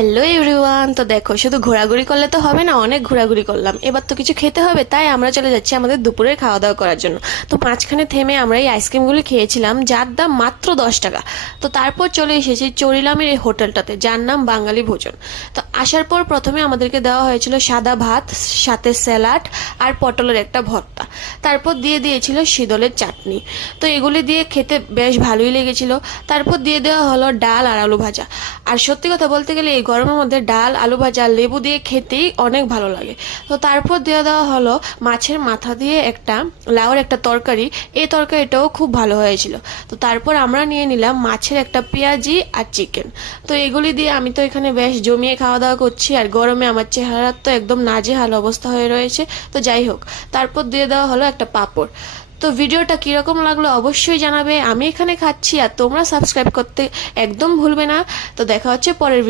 Hello everyone. তো দেখো, শুধু ঘোরাঘুরি করলে তো হবে না, অনেক ঘোরাঘুরি করলাম, এবার তো কিছু খেতে হবে, তাই আমরা চলে যাচ্ছি আমাদের দুপুরের খাওয়া দাওয়া করার জন্য। তো মাঝখানে থেমে আমরা এই আইসক্রিমগুলি খেয়েছিলাম, যার দাম মাত্র 10 টাকা। তো তারপর চলে এসেছি চরিলামের এই হোটেলটাতে, যার নাম বাঙালি ভোজন। তো আসার পর প্রথমে আমাদেরকে দেওয়া হয়েছিল সাদা ভাত, সাথে স্যালাড আর পটলের একটা ভর্তা। তারপর দিয়ে দিয়েছিল শীতলের চাটনি। তো এগুলি দিয়ে খেতে বেশ ভালোই লেগেছিল। তারপর দিয়ে দেওয়া হলো ডাল আর আলু ভাজা। আর সত্যি কথা বলতে গেলে এই গরমের মধ্যে ডাল, আলু ভাজা, লেবু দিয়ে খেতেই অনেক ভালো লাগে। তো তারপর দিয়ে দেওয়া হলো মাছের মাথা দিয়ে একটা লাউর একটা তরকারি। এই তরকারিটাও খুব ভালো হয়েছিল। তো তারপর আমরা নিয়ে নিলাম মাছের একটা পেঁয়াজি আর চিকেন। তো এগুলি দিয়ে আমি তো এখানে বেশ জমিয়ে খাওয়া দাওয়া করছি, আর গরমে আমার চেহারার তো একদম নাজেহাল অবস্থা হয়ে রয়েছে। তো যাই হোক, তারপর দিয়ে দেওয়া হলো একটা পাঁপড়। তো ভিডিওটা কিরকম লাগলো অবশ্যই জানাবে। আমি এখানে খাচ্ছি আর তোমরা সাবস্ক্রাইব করতে একদম ভুলবে না। তো দেখা হচ্ছে পরের ভিডিও।